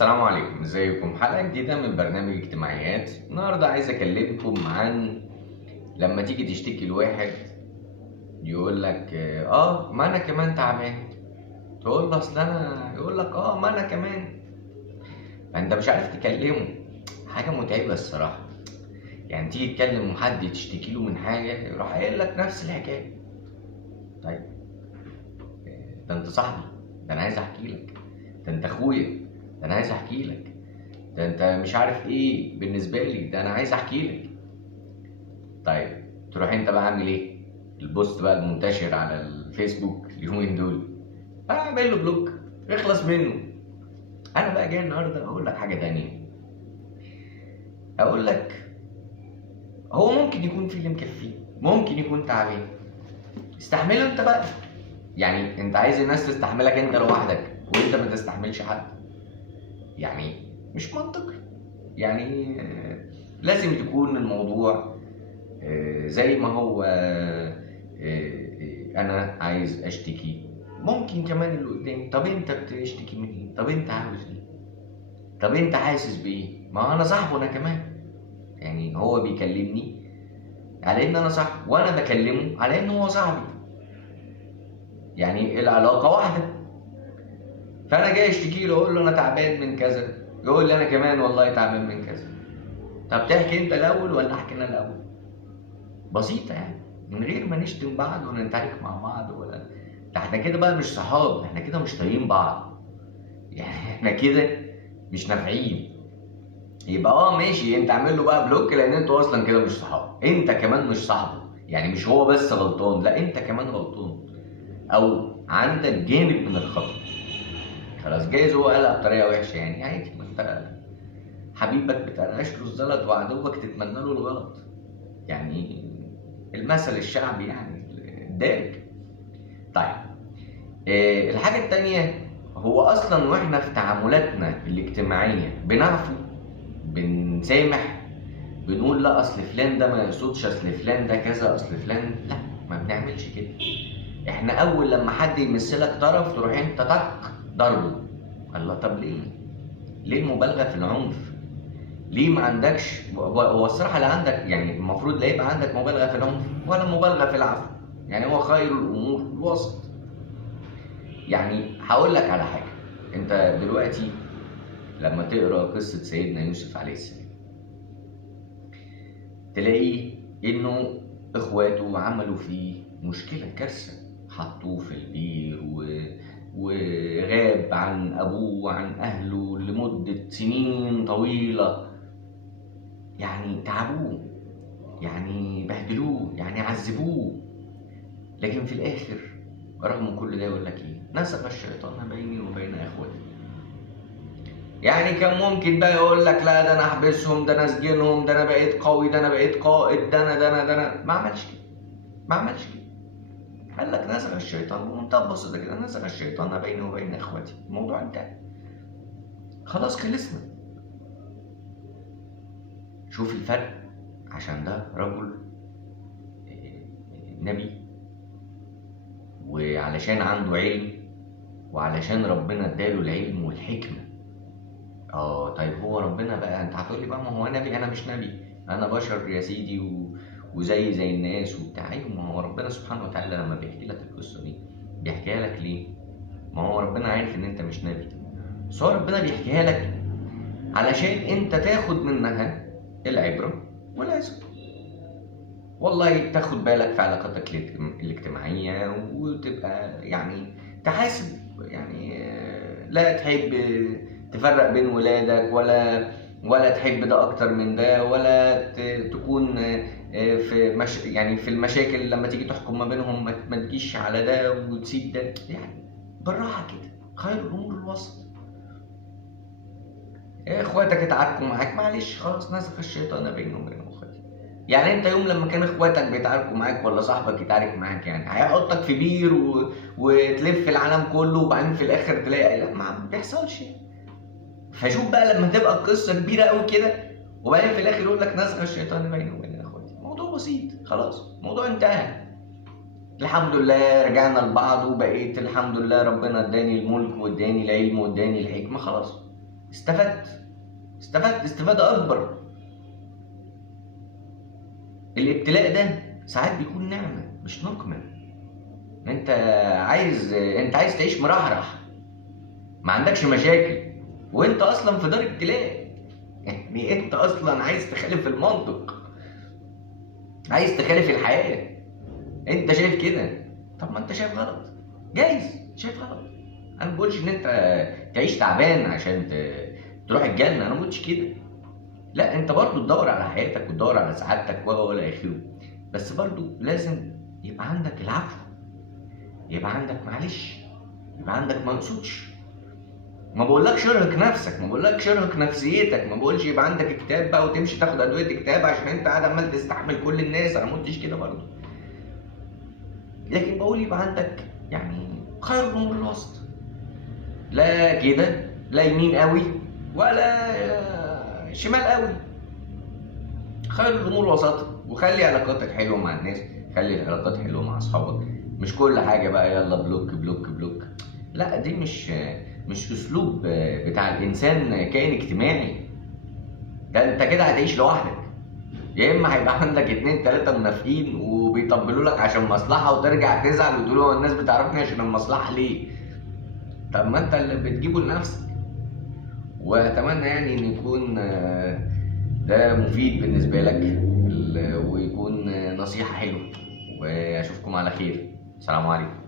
السلام عليكم، ازيكم؟ حلقة جديدة من برنامج اجتماعيات. النهاردة عايز اكلمكم عن لما تيجي تشتكي لواحد يقول لك ما انا كمان تعبان. تقول له اصل انا، يقول لك ما انا كمان. فانت مش عارف تكلمه. حاجة متعبة الصراحة. يعني تيجي تكلم حد تشتكي له من حاجة يروح قايل لك نفس الحكاية. طيب ده انت صاحبي، ده انا عايز احكي لك. ده انت اخويا، ده انا عايز احكي لك. ده انت مش عارف ايه بالنسبه لي، ده انا عايز احكي لك. طيب تروح انت بقى عامل ايه؟ البوست بقى المنتشر على الفيسبوك اليومين دول، اعمل له بلوك، اخلص منه. انا بقى جاي النهارده اقول لك حاجه تانية. اقول لك هو ممكن يكون في اللي مكفيه، ممكن يكون تعبان، استحمله انت بقى. يعني انت عايز الناس تستحملك انت لوحدك وانت ما تستحملش حد؟ يعني مش منطقي. يعني لازم تكون الموضوع زي ما هو. انا عايز اشتكي، ممكن كمان اللي قدامي طب انت بتشتكي من ايه؟ طب انت عاوز ايه؟ طب انت حاسس بايه؟ ما انا صاحبه انا كمان. يعني هو بيكلمني على ان انا صاحبه، وانا بكلمه على ان هو صاحبي. يعني العلاقه واحده. فانا جاي اشتكي له، اقول له انا تعبان من كذا، يقول لي انا كمان والله تعبان من كذا. طب تحكي انت الاول ولا احكي انا الاول؟ بسيطة يعني، من غير ما نشتم بعض وننتهك مع بعض ولا. ده احنا كده بقى مش صحاب، احنا كده مش طايقين بعض. يعني احنا كده مش نافعين. يبقى ماشي، انت اعمل له بقى بلوك، لان انتوا اصلا كده مش صحاب، انت كمان مش صاحبه. يعني مش هو بس غلطان، لا انت كمان غلطان، او عندك جانب من الخطأ. خلاص جايز هو قالها بطريقة وحشة، يعني عادي، ما انت حبيبك بتقرقش له الزلط وعدوك تتمنى له الغلط. يعني المثل الشعبي يعني الدارج. طيب الحاجة التانية، هو أصلا وإحنا في تعاملاتنا الاجتماعية بنعفو، بنسامح، بنقول لا أصل فلان ده ما يقصدش، أصل فلان ده كذا، أصل فلان لا، ما بنعملش كده. إحنا أول لما حد يمثلك طرف تروح أنت طق ضربه. الله، طب ليه؟ ليه المبالغة في العنف؟ ليه ما عندكش؟ هو الصراحة لا عندك، يعني المفروض لا يبقى عندك مبالغة في العنف ولا مبالغة في العفو. يعني هو خير الأمور الوسط. يعني هقول لك على حاجة. أنت دلوقتي لما تقرأ قصة سيدنا يوسف عليه السلام، تلاقي إنه إخواته عملوا فيه مشكلة، كارثة. حطوه في البير وغاب عن أبوه وعن أهله لمدة سنين طويلة. يعني تعبوه، يعني بهدلوه، يعني عذبوه. لكن في الاخر رغم كل ده يقول لك ايه؟ نسق الشيطان بيني وبين اخوتي. يعني كان ممكن بقى يقول لك لا ده انا احبسهم، ده انا اسجنهم، ده انا بقيت قوي، ده انا بقيت قائد، ده انا ما عملش كده. ما عملش كده. قال لك نسق الشيطان بمنتهى البساطه كده، نسق الشيطان بيني وبين اخوتي. الموضوع انتهى، خلاص خلصنا. شوف الفرق. عشان ده رجل نبي، وعلشان عنده علم، وعلشان ربنا اداله العلم والحكمة. طيب هو ربنا بقى، انت هتقولي بقى ما هو نبي، انا مش نبي، انا بشر يا سيدي وزي الناس وبتاع. ايوه، ما هو ربنا سبحانه وتعالى لما بيحكي لك القصة دي بيحكيها لك ليه؟ ما هو ربنا عارف ان انت مش نبي، بس هو ربنا بيحكيها لك علشان انت تاخد منها العبرة والعظة. والله تاخد بالك في علاقاتك الاجتماعية، وتبقى يعني تحاسب. يعني لا تحب تفرق بين ولادك، ولا تحب ده اكتر من ده، ولا تكون يعني في المشاكل لما تيجي تحكم ما بينهم ما تجيش على ده وتسيب ده. يعني بالراحة كده، خير الامور الوسط. اخواتك اتعاركوا معاك، معلش خلاص، نسخ الشيطان بينهم وبين اخواتك. يعني انت يوم لما كان اخواتك بيتعاركوا معاك ولا صاحبك يتعارك معاك، يعني هيحطك في بير وتلف العالم كله، وبعدين في الاخر تلاقي لا، ما بيحصلش. فشوف بقى لما تبقى القصه كبيره قوي كده، وبعدين في الاخر يقول لك نسخ الشيطان بيني وبين اخواتي. موضوع بسيط، خلاص الموضوع انتهى. الحمد لله رجعنا لبعض، وبقيت الحمد لله ربنا اداني الملك واداني العلم واداني الحكمه، خلاص استفدت استفادة أكبر. الابتلاء ده ساعات بيكون نعمة مش نقمة. انت عايز تعيش مرحرح، ما عندكش مشاكل، وانت اصلا في دار ابتلاء. يعني انت اصلا عايز تخالف المنطق، عايز تخالف الحياة. انت شايف كده، طب ما انت شايف غلط، جايز شايف غلط. انا ما بقولش ان انت تعيش تعبان عشان تروح الجنة، انا ما قلتش كده. لا، انت برضو تدور على حياتك وتدور على سعادتك ولا اخره، بس برضو لازم يبقى عندك العفو، يبقى عندك معلش، يبقى عندك ما اقصدش. ما بقولكش ارهق نفسك، ما بقولكش ارهق نفسيتك، ما بقولش يبقى عندك اكتئاب بقى وتمشي تاخد ادويه اكتئاب عشان انت قاعد عمال تستحمل كل الناس، انا ما قلتش كده برضو. لكن بقول يبقى عندك يعني خير الامور الوسط، لا كده لا يمين قوي ولا شمال قوي، خير الامور وسطها. وخلي علاقاتك حلوه مع الناس، خلي العلاقات حلوه مع اصحابك، مش كل حاجه بقى يلا بلوك بلوك بلوك. لا، دي مش اسلوب بتاع الانسان كائن اجتماعي. ده انت كده هتعيش لوحدك، يا اما هيبقى عندك 2 3 منافقين وبيطبلوا لك عشان مصلحه وترجع تزعل وتقول هو الناس بتعرفني عشان المصلحه ليه؟ طب ما انت اللي بتجيبه لنفسك. واتمنى يعني ان يكون ده مفيد بالنسبه لك، ويكون نصيحه حلوه، واشوفكم على خير. السلام عليكم.